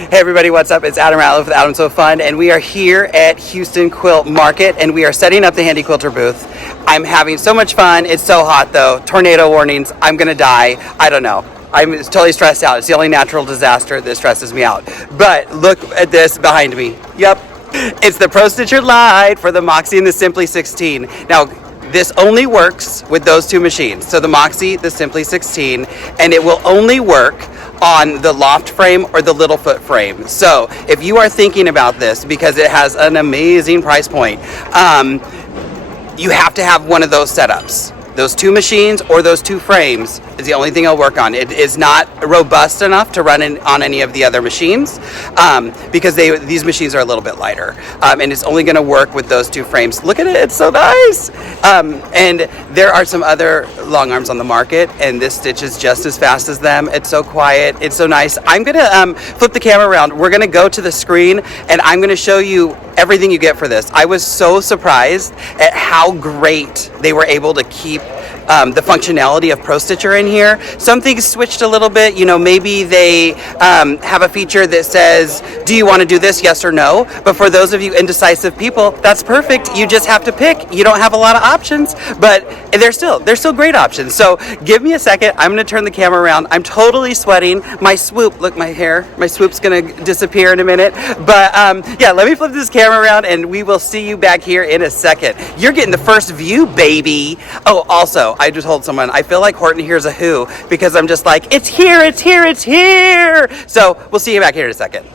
Hey everybody, what's up? It's Adam Ratliff with Adam So Fun, and we are here at Houston Quilt Market, and we are setting up the Handy Quilter booth. I'm having so much fun. It's so hot though. Tornado warnings. I'm gonna die. I don't know. I'm totally stressed out. It's the only natural disaster that stresses me out. But look at this behind me. Yep. It's the Pro Stitcher Lite for the Moxie and the Simply 16. Now, this only works with those two machines. So the Moxie, the Simply 16, and it will only work on the loft frame or the little foot frame. So if you are thinking about this, because it has an amazing price point, you have to have one of those setups. Those two machines or those two frames is the only thing I'll work on. It is not robust enough to run on any of the other machines because these machines are a little bit lighter, and it's only going to work with those two frames. Look at it, it's so nice. And there are some other long arms on the market, and this stitches just as fast as them. It's so quiet, it's so nice. I'm going to flip the camera around. We're going to go to the screen, and I'm going to show you everything you get for this. I was so surprised at how great they were able to keep the functionality of Pro Stitcher in here. Some things switched a little bit. You know, maybe they have a feature that says, do you want to do this, yes or no? But for those of you indecisive people, that's perfect. You just have to pick. You don't have a lot of options, but they're still great options. So give me a second. I'm going to turn the camera around. I'm totally sweating. My swoop, look, my swoop's going to disappear in a minute. But yeah, let me flip this camera around and we will see you back here in a second. You're getting the first view, baby. Oh, also, I just told someone, I feel like Horton Hears a Who, because I'm just like, it's here, it's here, it's here. So we'll see you back here in a second.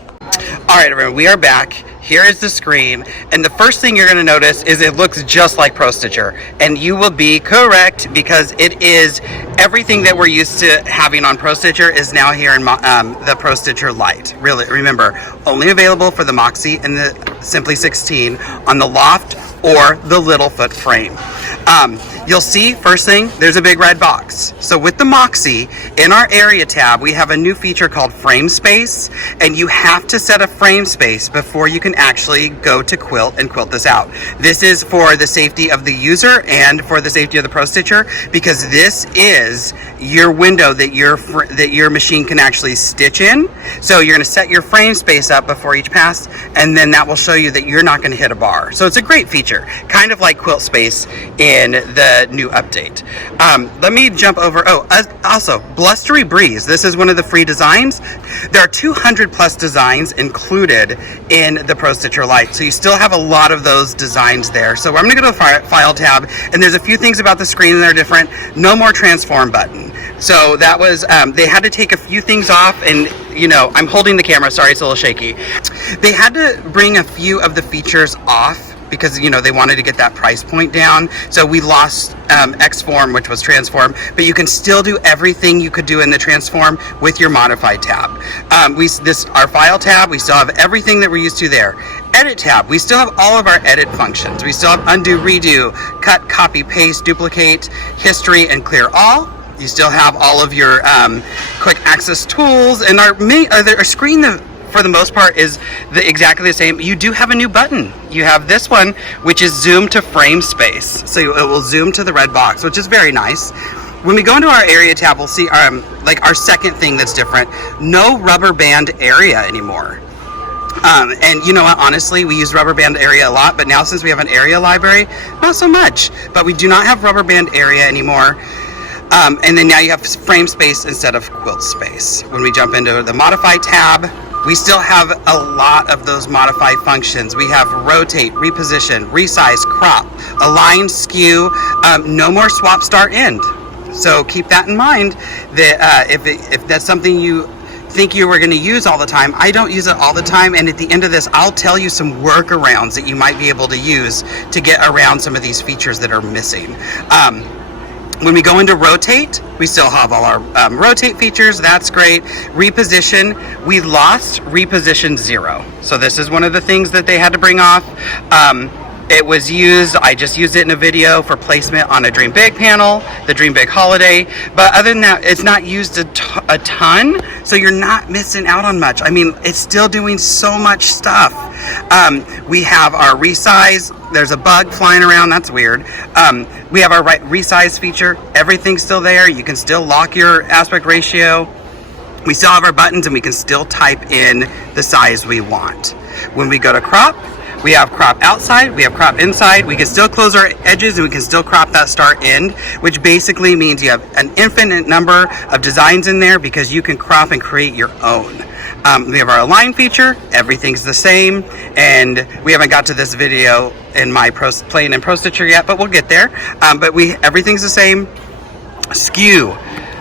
All right, everyone, we are back. Here is the screen, and the first thing you're going to notice is it looks just like Pro Stitcher, and you will be correct because it is everything that we're used to having on Pro Stitcher is now here in the Pro Stitcher Lite. Really, remember, only available for the Moxie and the Simply 16 on the loft or the little foot frame. You'll see, first thing, there's a big red box. So with the Moxie, in our area tab, we have a new feature called frame space, and you have to set a frame space before you can actually go to quilt and quilt this out. This is for the safety of the user and for the safety of the Pro Stitcher, because this is your window that your machine can actually stitch in. So you're gonna set your frame space up before each pass, and then that will show you that you're not gonna hit a bar. So it's a great feature, kind of like quilt space in the new update. Let me jump over. Also, Blustery Breeze. This is one of the free designs. There are 200 plus designs included in the Pro Stitcher Lite, so you still have a lot of those designs there. So I'm going to go to the File tab, and there's a few things about the screen that are different. No more transform button. So that was, they had to take a few things off, and you know, I'm holding the camera, sorry, it's a little shaky. They had to bring a few of the features off because, you know, they wanted to get that price point down. So we lost X-Form, which was transform, but you can still do everything you could do in the transform with your modify tab. Our file tab, we still have everything that we're used to there. Edit tab, we still have all of our edit functions. We still have undo, redo, cut, copy, paste, duplicate, history, and clear all. You still have all of your quick access tools, and our screen for the most part is exactly the same. You do have a new button. You have this one, which is zoom to frame space. So it will zoom to the red box, which is very nice. When we go into our area tab, we'll see our second thing that's different. No rubber band area anymore. And you know what, honestly, we use rubber band area a lot, but now since we have an area library, not so much. But we do not have rubber band area anymore. And then now you have frame space instead of quilt space. When we jump into the modify tab, we still have a lot of those modify functions. We have rotate, reposition, resize, crop, align, skew, no more swap start end. So keep that in mind that if that's something you think you were going to use all the time, I don't use it all the time, and at the end of this I'll tell you some workarounds that you might be able to use to get around some of these features that are missing. When we go into rotate, we still have all our rotate features. That's great. Reposition, we lost reposition 0. So this is one of the things that they had to bring off. It was used, I just used it in a video for placement on a Dream Big panel, the Dream Big Holiday. But other than that, it's not used a ton, so you're not missing out on much. I mean, it's still doing so much stuff. We have our resize. There's a bug flying around, that's weird. We have our resize feature. Everything's still there. You can still lock your aspect ratio. We still have our buttons and we can still type in the size we want. When we go to crop, we have crop outside, we have crop inside. We can still close our edges and we can still crop that start end, which basically means you have an infinite number of designs in there because you can crop and create your own. We have our align feature, everything's the same, and we haven't got to this video in my playing in Pro Stitcher yet, but we'll get there. But everything's the same. Skew,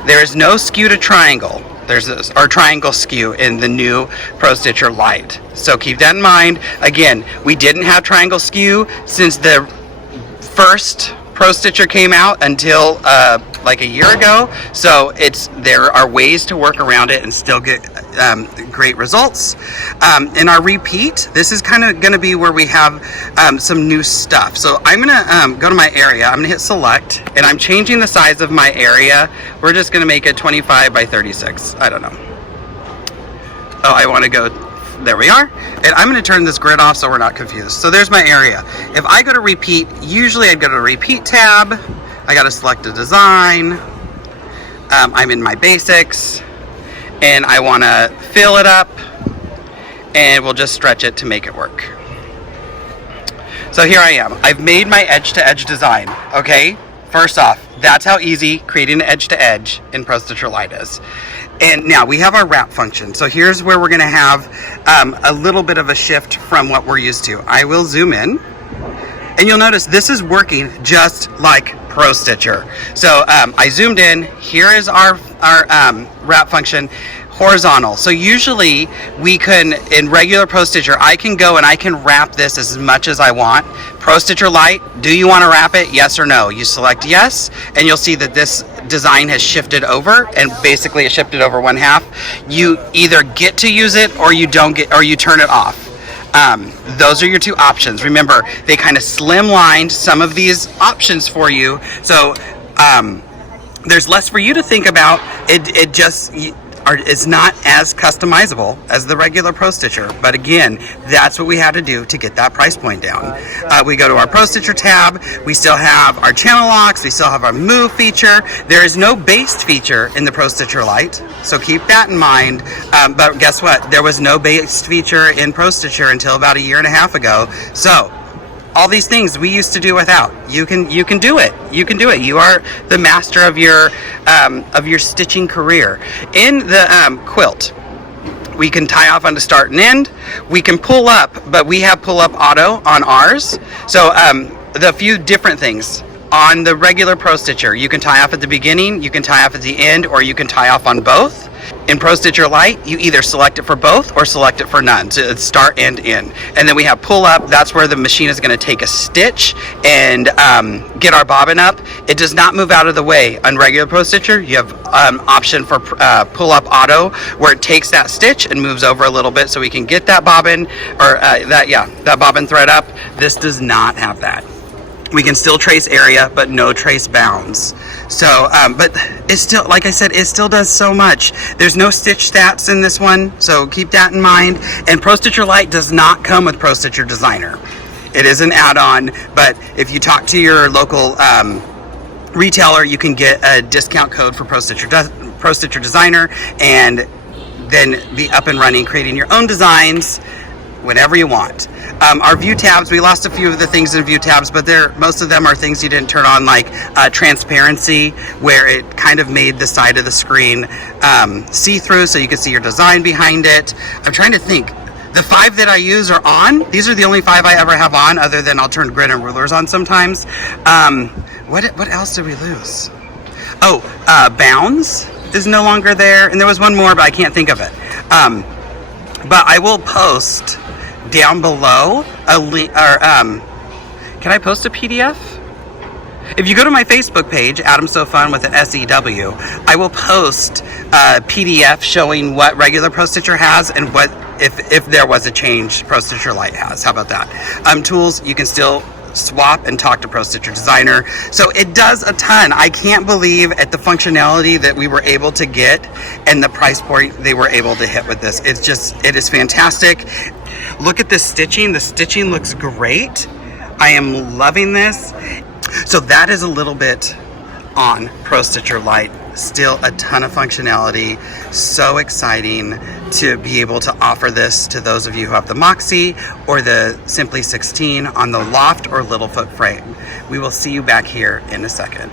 there is no skew to triangle. There's our triangle skew in the new Pro Stitcher Lite. So keep that in mind. Again, we didn't have triangle skew since the first Pro Stitcher came out until like a year ago. So there are ways to work around it and still get great results. In our repeat, this is kind of going to be where we have some new stuff. So I'm going to go to my area. I'm going to hit select, and I'm changing the size of my area. We're just going to make it 25 by 36. I don't know. Oh, I want to go. There we are. And I'm going to turn this grid off so we're not confused. So there's my area. If I go to repeat, usually I'd go to repeat tab. I got to select a design. I'm in my basics and I want to fill it up, and we'll just stretch it to make it work. So here I am. I've made my edge to edge design. Okay. First off, that's how easy creating an edge to edge in Pro Stitcher Lite is. And now we have our wrap function. So here's where we're going to have a little bit of a shift from what we're used to. I will zoom in, and you'll notice this is working just like Pro Stitcher. So I zoomed in. Here is our wrap function. Horizontal. So usually we can, in regular Pro Stitcher, I can go and I can wrap this as much as I want. Pro Stitcher Lite, do you want to wrap it? Yes or no? You select yes, and you'll see that this design has shifted over, and basically it shifted over 1/2. You either get to use it or you don't get, or you turn it off. Those are your two options. Remember, they kind of slimlined some of these options for you, so there's less for you to think about. It just it's not as customizable as the regular Pro Stitcher, but again, that's what we had to do to get that price point down. We go to our Pro Stitcher tab. We still have our channel locks. We still have our move feature. There is no based feature in the Pro Stitcher Lite, so keep that in mind. But guess what? There was no based feature in Pro Stitcher until about 1.5 years ago. So all these things we used to do without. You can do it. You can do it. You are the master of your stitching career. In the quilt, we can tie off on the start and end. We can pull up, but we have pull up auto on ours. So the few different things. On the regular Pro Stitcher, you can tie off at the beginning, you can tie off at the end, or you can tie off on both. In Pro Stitcher Lite, you either select it for both or select it for none. So it's start and end. And then we have pull up. That's where the machine is going to take a stitch and get our bobbin up. It does not move out of the way. On regular Pro Stitcher, you have option for pull up auto, where it takes that stitch and moves over a little bit so we can get that bobbin or that bobbin thread up. This does not have that. We can still trace area, but no trace bounds. So, but it's still, like I said, it still does so much. There's no stitch stats in this one, so keep that in mind. And Pro Stitcher Lite does not come with Pro Stitcher Designer. It is an add-on, but if you talk to your local retailer, you can get a discount code for Pro Stitcher Designer, and then be up and running, creating your own designs whenever you want. Our view tabs, we lost a few of the things in view tabs, but most of them are things you didn't turn on, like transparency, where it kind of made the side of the screen see-through so you can see your design behind it. I'm trying to think. The 5 that I use are on. These are the only 5 I ever have on, other than I'll turn grid and rulers on sometimes. What else did we lose? Oh, bounds is no longer there, and there was one more, but I can't think of it. But I will post down below a link, or can I post a PDF? If you go to my Facebook page, Adam So Fun with an SEW, I will post a PDF showing what regular Pro Stitcher has and what, if there was a change, Pro Stitcher Lite has. How about that? Tools, you can still swap and talk to Pro Stitcher Designer. So it does a ton. I can't believe at the functionality that we were able to get and the price point they were able to hit with this. It is fantastic. Look at the stitching. The stitching looks great. I am loving this. So that is a little bit on Pro Stitcher Lite. still a ton of functionality. So exciting to be able to offer this to those of you who have the Moxie or the Simply 16 on the Loft or Littlefoot frame. We will see you back here in a second.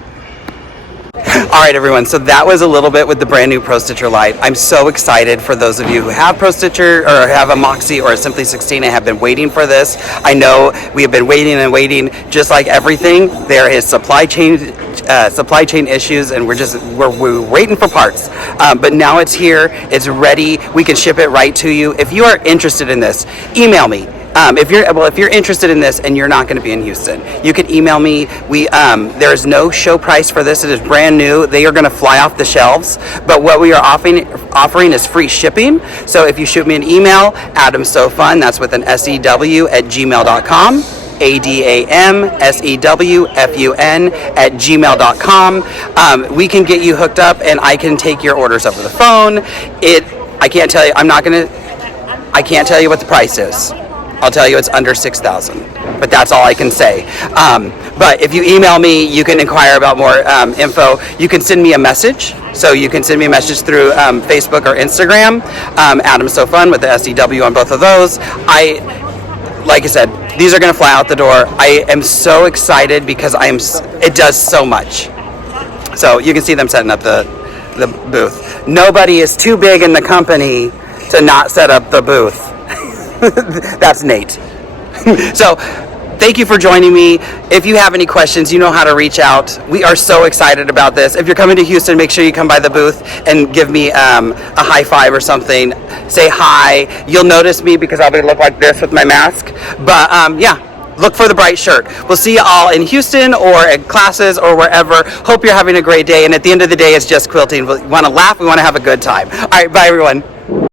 All right, everyone, so that was a little bit with the brand new Pro Stitcher Lite. I'm so excited for those of you who have Pro Stitcher or have a Moxie or a Simply 16 and have been waiting for this. I know we have been waiting and waiting. Just like everything, there is supply chain issues, and we're waiting for parts. But now it's here, it's ready. We can ship it right to you. If you are interested in this, email me. If you're interested in this and you're not going to be in Houston, you can email me. There's no show price for this. It is brand new. They are going to fly off the shelves. But what we are offering is free shipping. So if you shoot me an email, AdamSoFun, that's with an SEW at gmail.com. AdamSewFun@gmail.com. We can get you hooked up, and I can take your orders over the phone. I can't tell you. I can't tell you what the price is. I'll tell you it's under $6,000, but that's all I can say. But if you email me, you can inquire about more info. You can send me a message. So you can send me a message through Facebook or Instagram. AdamSoFun with the SEW on both of those. Like I said, these are going to fly out the door. I am so excited because it does so much. So you can see them setting up the booth. Nobody is too big in the company to not set up the booth. That's Nate. So thank you for joining me. If you have any questions, you know how to reach out. We are so excited about this. If you're coming to Houston, make sure you come by the booth and give me a high five or something. Say hi. You'll notice me because I'll look like this with my mask. But yeah, look for the bright shirt. We'll see you all in Houston or at classes or wherever. Hope you're having a great day. And at the end of the day, it's just quilting. We want to laugh. We want to have a good time. All right, bye everyone.